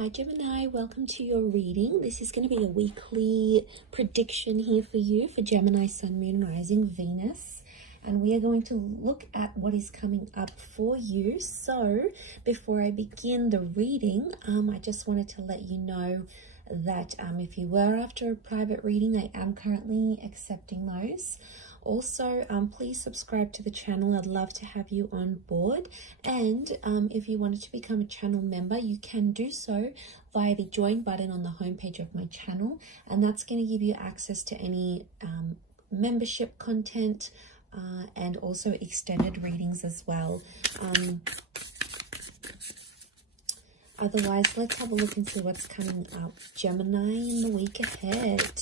Hi Gemini, welcome to your reading. This is going to be a weekly prediction here for you for Gemini, Sun, Moon, Rising, Venus. And we are going to look at what is coming up for you. So before I begin the reading, I just wanted to let you know that if you were after a private reading, I am currently accepting those. Also, please subscribe to the channel. I'd love to have you on board. And if you wanted to become a channel member, you can do so via the join button on the homepage of my channel. And that's going to give you access to any membership content and also extended readings as well. Otherwise, let's have a look and see what's coming up. Gemini in the week ahead.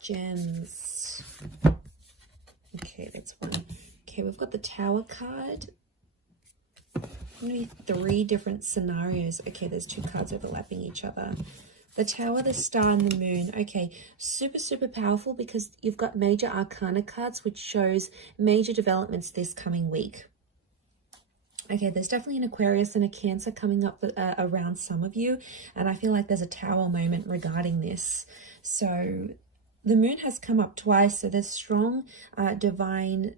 Gems. Okay, that's one. Okay, we've got the Tower card. Maybe three different scenarios. Okay, there's two cards overlapping each other. The Tower, the Star, and the Moon. Okay, super powerful because you've got major arcana cards, which shows major developments this coming week. Okay, there's definitely an Aquarius and a Cancer coming up around some of you. And I feel like there's a Tower moment regarding this. So the Moon has come up twice. So there's strong divine,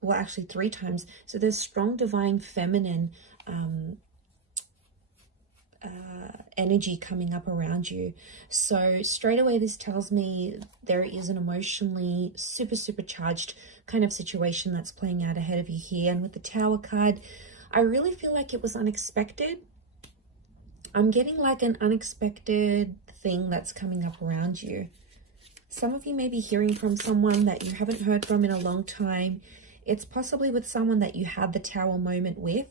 well, actually three times. So there's strong divine feminine energy coming up around you. So straight away, this tells me there is an emotionally super charged kind of situation that's playing out ahead of you here. And with the Tower card, I really feel like it was unexpected. I'm getting like an unexpected thing that's coming up around you. Some of you may be hearing from someone that you haven't heard from in a long time. It's possibly with someone that you had the Tower moment with,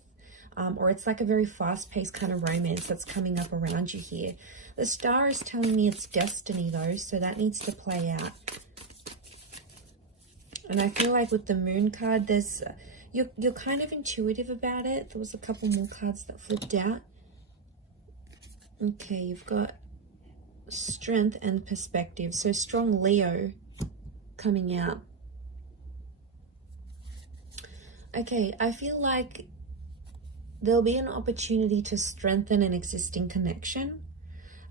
or it's like a very fast-paced kind of romance that's coming up around you here. The Star is telling me it's destiny though, so that needs to play out. And I feel like with the Moon card, there's you're kind of intuitive about it. There was a couple more cards that flipped out. Okay, you've got Strength and Perspective. So strong Leo coming out. Okay, I feel like there'll be an opportunity to strengthen an existing connection.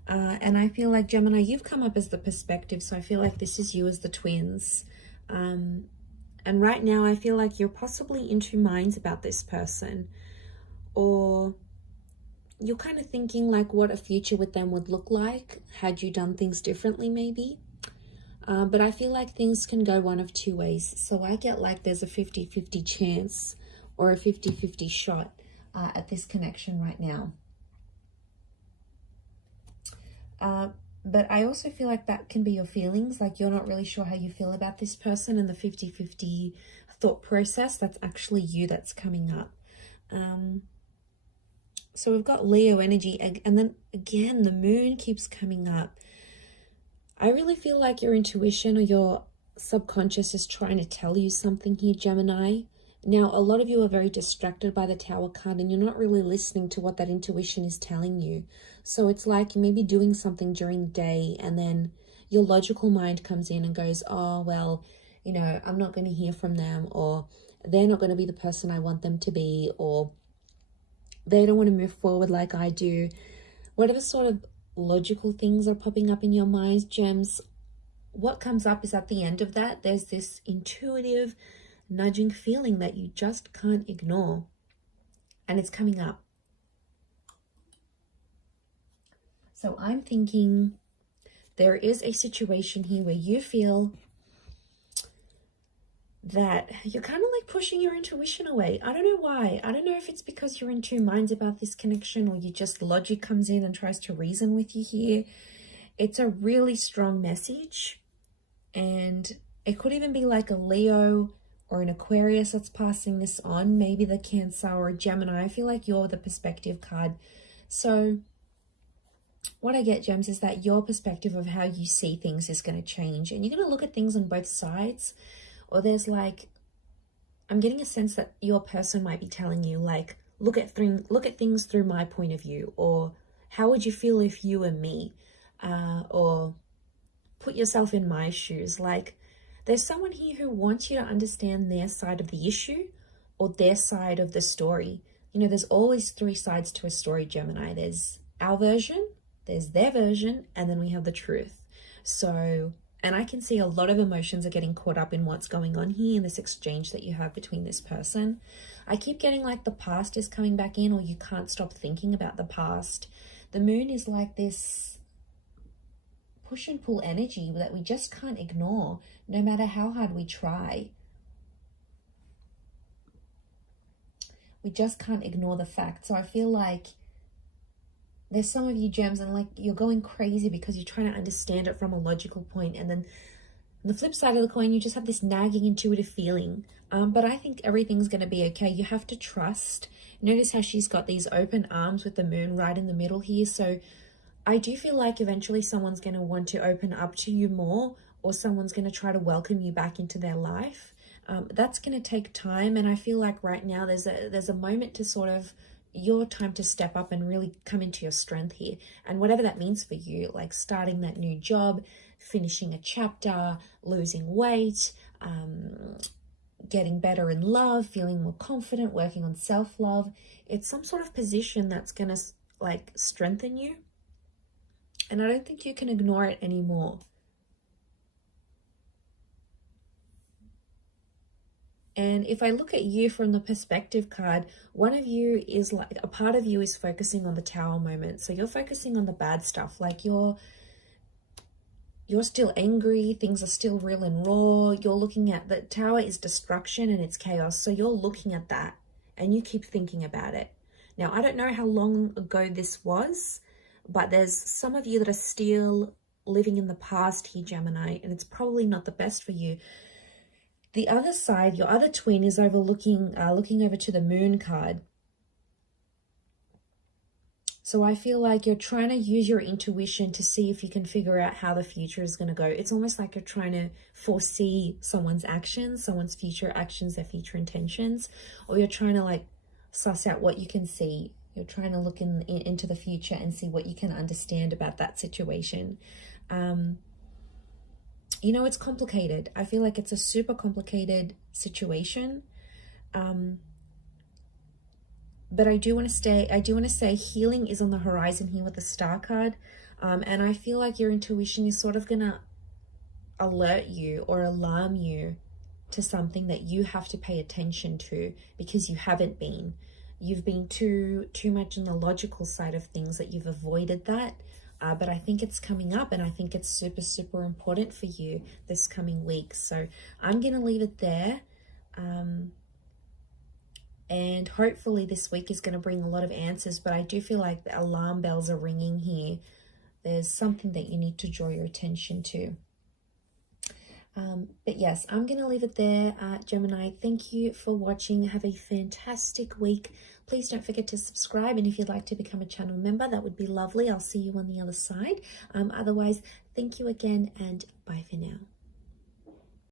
And I feel like, Gemini, you've come up as the Perspective. So I feel like this is you as the twins. And right now, I feel like you're possibly in two minds about this person. Or you're kind of thinking like what a future with them would look like had you done things differently maybe. But I feel like things can go one of two ways. So I get like there's a 50-50 chance or a 50-50 shot at this connection right now. But I also feel like that can be your feelings. Like you're not really sure how you feel about this person, and the 50-50 thought process, that's actually you that's coming up. So we've got Leo energy, and then again, the Moon keeps coming up. I really feel like your intuition or your subconscious is trying to tell you something here, Gemini. Now, a lot of you are very distracted by the Tower card and you're not really listening to what that intuition is telling you. So it's like you may be doing something during the day and then your logical mind comes in and goes, oh, well, you know, I'm not going to hear from them, or they're not going to be the person I want them to be, or they don't want to move forward like I do. Whatever sort of logical things are popping up in your minds, gems, what comes up is at the end of that, there's this intuitive nudging feeling that you just can't ignore. And it's coming up. So I'm thinking there is a situation here where you feel that you're kind of like pushing your intuition away. I don't know why. I don't know if it's because you're in two minds about this connection, or you just logic comes in and tries to reason with you here. It's a really strong message, and it could even be like a Leo or an Aquarius that's passing this on, maybe the Cancer or a Gemini. I feel like you're the Perspective card. So what I get, gems, is that your perspective of how you see things is going to change, and you're going to look at things on both sides. Or there's like, I'm getting a sense that your person might be telling you like, look at things through my point of view, or how would you feel if you were me, or put yourself in my shoes. Like there's someone here who wants you to understand their side of the issue or their side of the story. you know, there's always three sides to a story, Gemini. There's our version, there's their version, and then we have the truth. So, and I can see a lot of emotions are getting caught up in what's going on here in this exchange that you have between this person. I keep getting like the past is coming back in, or you can't stop thinking about the past. The moon is like this push and pull energy that we just can't ignore, no matter how hard we try. We just can't ignore the fact. So I feel like there's some of you gems and like you're going crazy because you're trying to understand it from a logical point, and then on the flip side of the coin you just have this nagging intuitive feeling. But I think everything's going to be okay. You have to trust. Notice how she's got these open arms with the moon right in the middle here. So I do feel like eventually someone's going to want to open up to you more, or someone's going to try to welcome you back into their life. That's going to take time, and I feel like right now there's a moment to sort of your time to step up and really come into your strength here. And whatever that means for you, like starting that new job, finishing a chapter, losing weight, getting better in love, feeling more confident, working on self-love. It's some sort of position that's going to like strengthen you. And I don't think you can ignore it anymore. And if I look at you from the perspective card, one of you is like, a part of you is focusing on the Tower moment. So you're focusing on the bad stuff. Like you're still angry. Things are still real and raw. You're looking at the Tower is destruction and it's chaos. So you're looking at that and you keep thinking about it. Now, I don't know how long ago this was, but there's some of you that are still living in the past here, Gemini, and it's probably not the best for you. The other side, your other twin, is looking over to the Moon card. So I feel like you're trying to use your intuition to see if you can figure out how the future is going to go. It's almost like you're trying to foresee someone's actions, someone's future actions, their future intentions, or you're trying to like suss out what you can see. You're trying to look into the future and see what you can understand about that situation. You know, it's complicated. I feel like it's a super complicated situation. But I do want to say healing is on the horizon here with the Star card. And I feel like your intuition is sort of going to alert you or alarm you to something that you have to pay attention to, because you haven't been. You've been too much in the logical side of things, that you've avoided that. But I think it's coming up, and I think it's super, super important for you this coming week. So I'm going to leave it there. And hopefully this week is going to bring a lot of answers, but I do feel like the alarm bells are ringing here. There's something that you need to draw your attention to. But yes, I'm going to leave it there, Gemini. Thank you for watching. Have a fantastic week. Please don't forget to subscribe, and if you'd like to become a channel member, that would be lovely. I'll see you on the other side. Otherwise, thank you again, and bye for now.